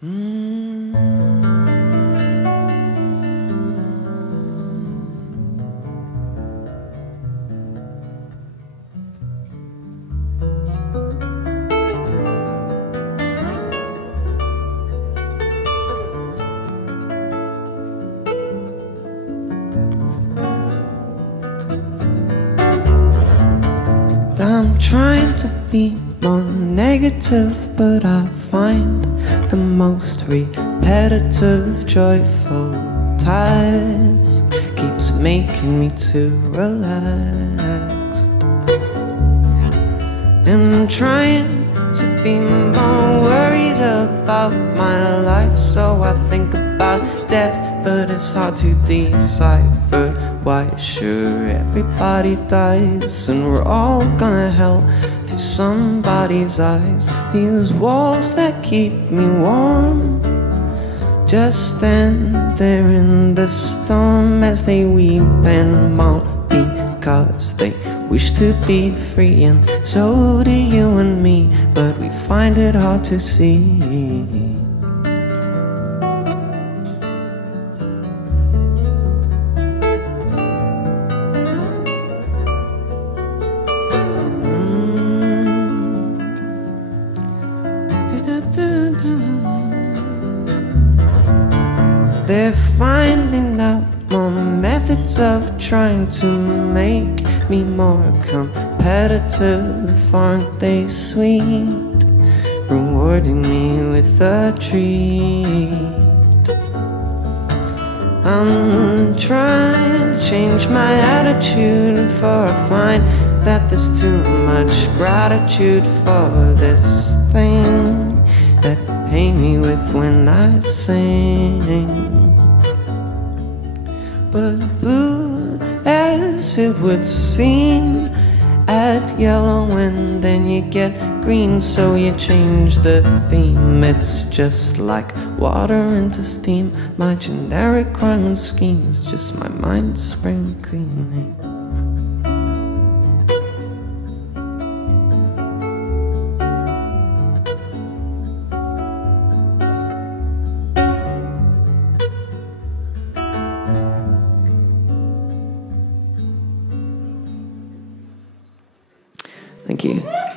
I'm trying to be more negative, but I find the most repetitive, joyful ties keeps making me too relaxed. And I'm trying to be more worried about my life, so I think about death, but it's hard to decipher why. Sure, everybody dies, and we're all gonna hell through somebody's eyes. These walls that keep me warm just stand there in the storm as they weep and moan because they wish to be free, and so do you and me, but we find it hard to see. They're finding out more methods of trying to make me more competitive. Aren't they sweet? Rewarding me with a treat. I'm trying to change my attitude, for I find that there's too much gratitude for this thing that pay me with when I sing. But blue, as it would seem, add yellow and then you get green, so you change the theme. It's just like water into steam. My generic rhyme scheme is just my mind spring cleaning. Thank you.